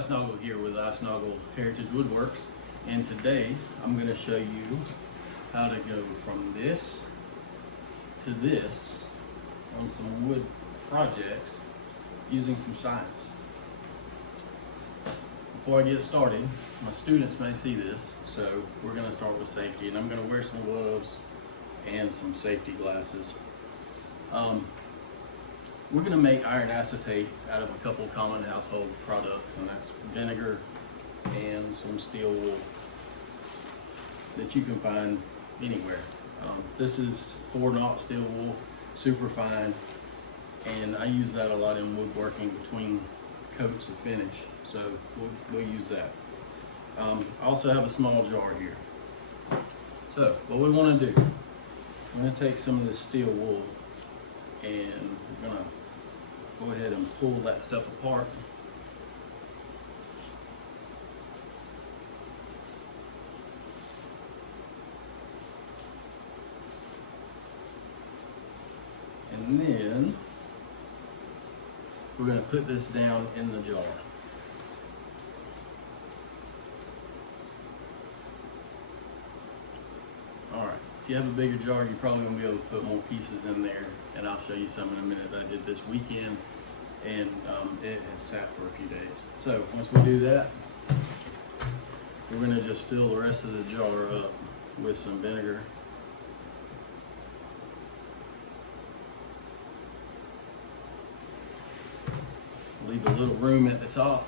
Snoggle here with Snoggle Heritage Woodworks, and today I'm going to show you how to go from this to this on some wood projects using some science. Before I get started, my students may see this, so we're going to start with safety, and I'm going to wear some gloves and some safety glasses. We're going to make iron acetate out of a couple of common household products, and that's vinegar and some steel wool that you can find anywhere. This is 4/0 steel wool, super fine, and I use that a lot in woodworking between coats and finish, so we'll use that. I also have a small jar here. So what we want to do, I'm going to take some of this steel wool and we're going to go ahead and pull that stuff apart. And then we're going to put this down in the jar. Alright, if you have a bigger jar, you're probably going to be able to put more pieces in there, and I'll show you some in a minute that I did this weekend, and it has sat for a few days. So once we do that, we're going to just fill the rest of the jar up with some vinegar. Leave a little room at the top,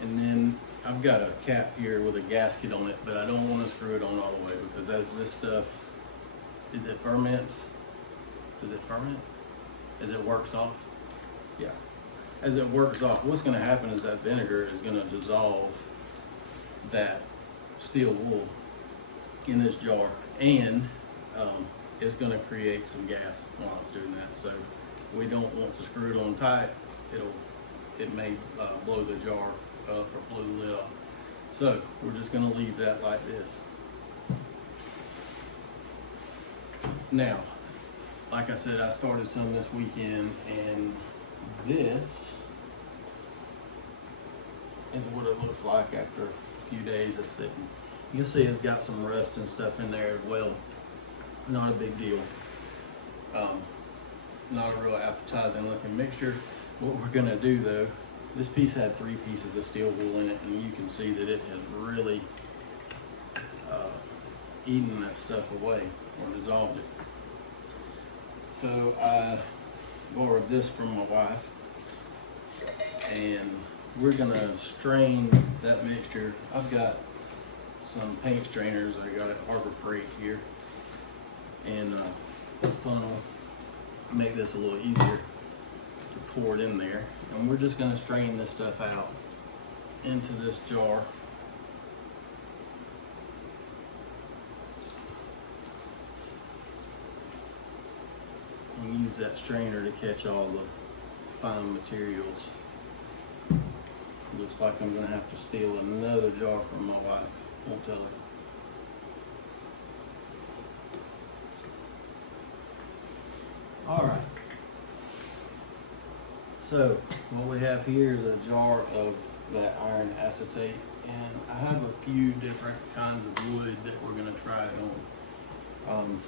and then I've got a cap here with a gasket on it, but I don't want to screw it on all the way, because as this stuff, as it ferments, does it ferment? As it works off? Yeah. As it works off, what's going to happen is that vinegar is going to dissolve that steel wool in this jar, and it's going to create some gas while it's doing that. So we don't want to screw it on tight. It may blow the jar up or blow the lid off. So we're just going to leave that like this. Now, like I said, I started some this weekend, and this is what it looks like after a few days of sitting. You can see it's got some rust and stuff in there as well. Not a big deal. Not a real appetizing looking mixture. What we're gonna do though, this piece had 3 pieces of steel wool in it, and you can see that it has really eaten that stuff away or dissolved it. So I borrowed this from my wife, and we're gonna strain that mixture. I've got some paint strainers I got at Harbor Freight here, and the funnel make this a little easier to pour it in there. And we're just gonna strain this stuff out into this jar. And use that strainer to catch all the fine materials. Looks like I'm gonna have to steal another jar from my wife. Won't tell her. All right. So what we have here is a jar of that iron acetate, and I have a few different kinds of wood that we're gonna try it on.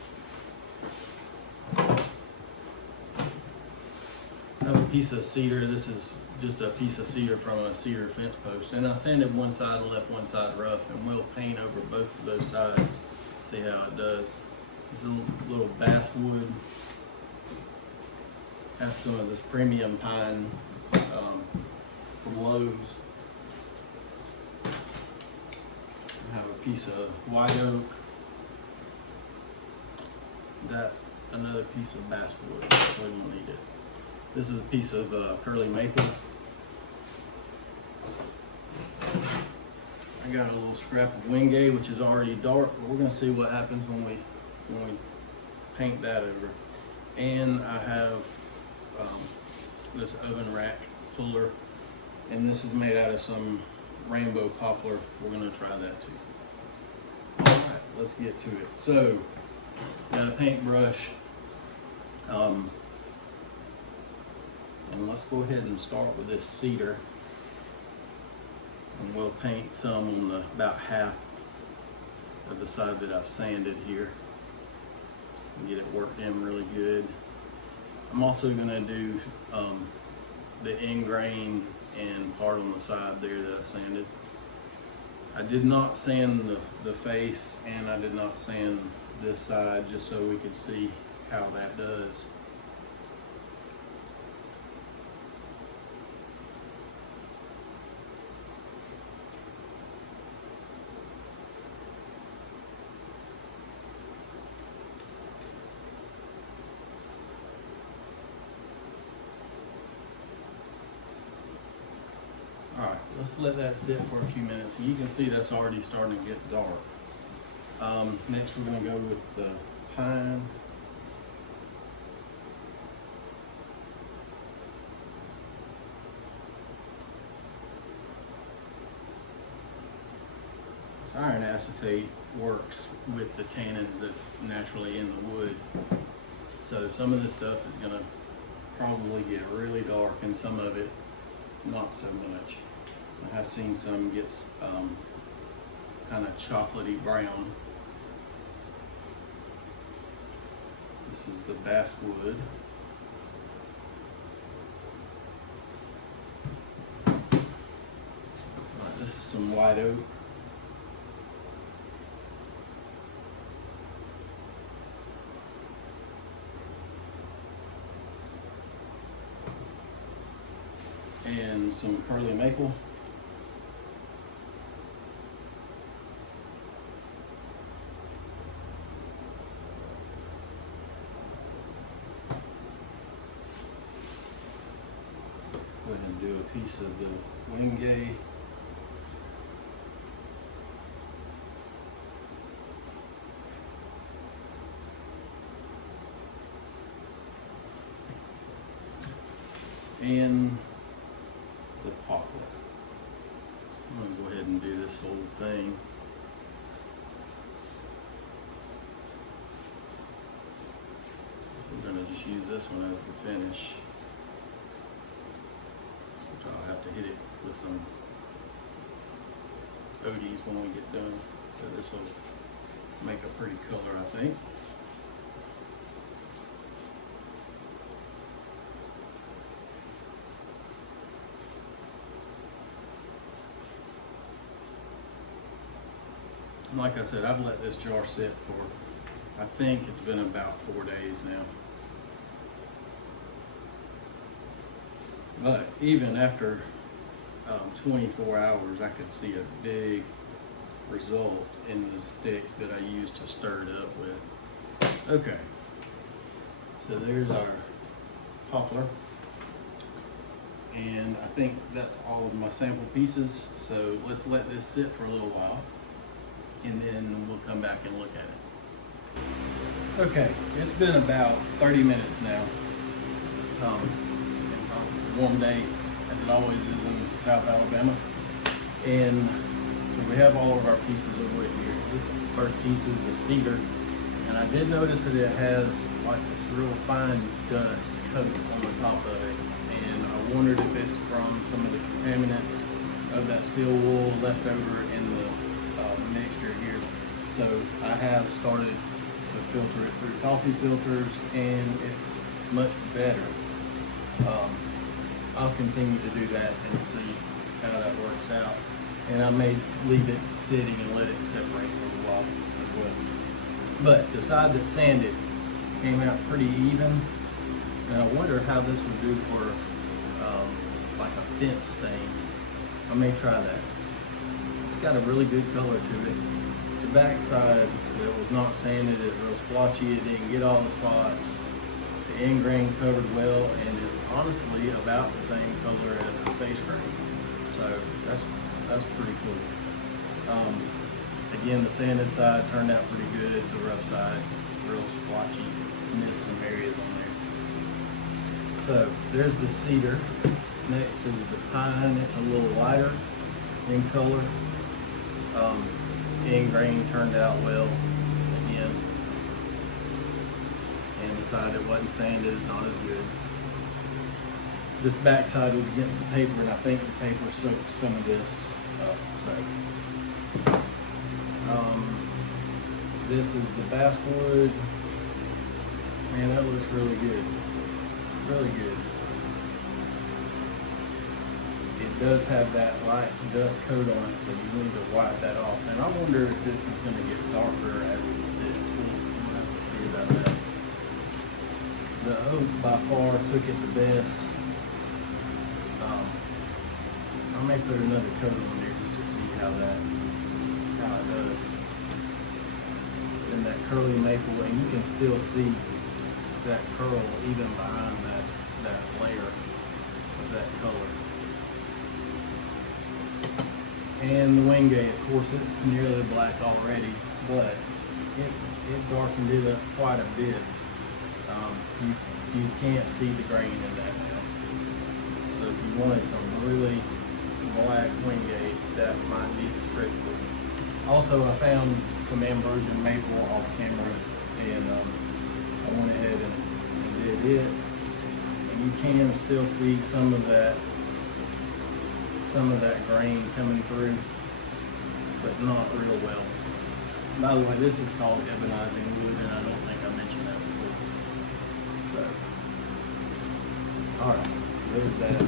I have a piece of cedar. This is just a piece of cedar from a cedar fence post, and I sanded one side and left one side rough, and we'll paint over both of those sides, see how it does. This is a little basswood. Have some of this premium pine from Lowe's. I have a piece of white oak. That's another piece of basswood. We don't need it. This is a piece of curly maple. I got a little scrap of wingay, which is already dark, but we're gonna see what happens when we paint that over. And I have this oven rack fuller, and this is made out of some rainbow poplar. We're gonna try that too. All right, let's get to it. So, got a paintbrush, and let's go ahead and start with this cedar. And we'll paint some on the about half of the side that I've sanded here and get it worked in really good. I'm also gonna do the end grain and part on the side there that I sanded. I did not sand the face, and I did not sand this side, just so we could see how that does. Alright, let's let that sit for a few minutes. You can see that's already starting to get dark. Next we're going to go with the pine. This iron acetate works with the tannins that's naturally in the wood. So some of this stuff is going to probably get really dark, and some of it not so much. I have seen some get kind of chocolatey brown. This is the basswood. Right, this is some white oak. And some pearly maple. Go ahead and do a piece of the wingay. And the poplar. I'm going to go ahead and do this whole thing. We're going to just use this one as the finish. Which I'll have to hit it with some ODs when we get done. So this will make a pretty color, I think. Like I said, I've let this jar sit for, I think it's been about 4 days now. But even after 24 hours, I could see a big result in the stick that I used to stir it up with. Okay, so there's our poplar. And I think that's all of my sample pieces. So let's let this sit for a little while, and then we'll come back and look at it. Okay, it's been about 30 minutes now. It's a warm day, as it always is in South Alabama. And so we have all of our pieces of wood here. This first piece is the cedar. And I did notice that it has like this real fine dust coat on the top of it. And I wondered if it's from some of the contaminants of that steel wool left over in the mixture here. So I have started to filter it through coffee filters, and it's much better. I'll continue to do that and see how that works out. And I may leave it sitting and let it separate for a while as well. But the side that's sanded came out pretty even, and I wonder how this would do for like a fence stain. I may try that. It's got a really good color to it. The back side that was not sanded is real splotchy. It didn't get all the spots. The end grain covered well, and it's honestly about the same color as the face grain. So that's pretty cool. Again, the sanded side turned out pretty good. The rough side, real splotchy. Missed some areas on there. So there's the cedar. Next is the pine. It's a little lighter in color. End grain turned out well again. And the side that wasn't sanded is not as good. this backside was against the paper, and I think the paper soaked some of this up. So this is the basswood. Man, that looks really good. Really good. It does have that light dust coat on it, so you need to wipe that off. And I wonder if this is going to get darker as it sits. We'll have to see about that. The oak by far took it the best. I may put another coat on there just to see how it does. And that curly maple, and you can still see that curl even behind that layer of that color. And the Wingate, of course, it's nearly black already, but it darkened it up quite a bit. You can't see the grain in that now. So if you wanted some really black Wingate, that might be the trick. Also, I found some Ambrosia maple off camera, and I went ahead and did it. And you can still see some of that grain coming through, but not real well. By the way, this is called ebonizing wood, and I don't think I mentioned that before. So, alright, so there's that.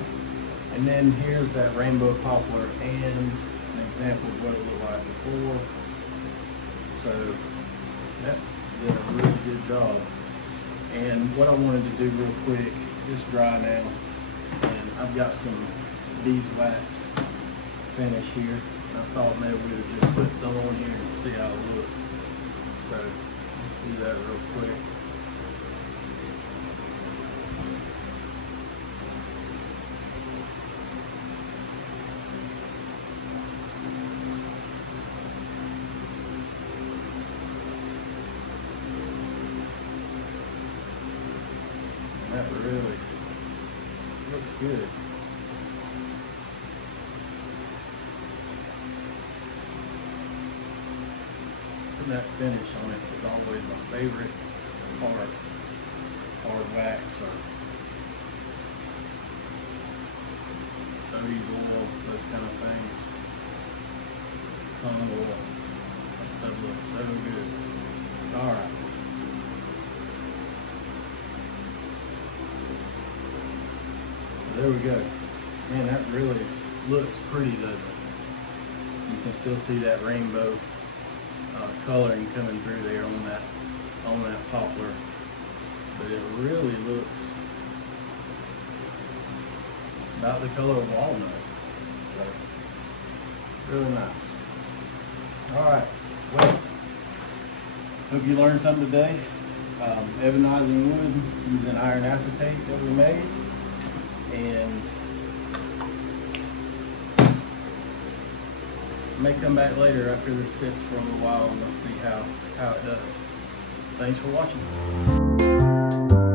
And then here's that rainbow poplar and an example of what it looked like before. So that did a really good job. And what I wanted to do real quick, it's dry now, and I've got some beeswax finish here. And I thought maybe we would just put some on here and see how it looks. So let's do that real quick. That really looks good. Putting that finish on it is always my favorite part. Hard wax or Odie's oil, those kind of things. Ton of oil. That stuff looks so good. Alright. There we go. Man, that really looks pretty, doesn't it? You can still see that rainbow coloring coming through there on that poplar, but it really looks about the color of walnut. So, really nice. All right. Well, hope you learned something today. Ebonizing wood using iron acetate that we made. And I may come back later after this sits for a little while and let's see how it does. Thanks for watching.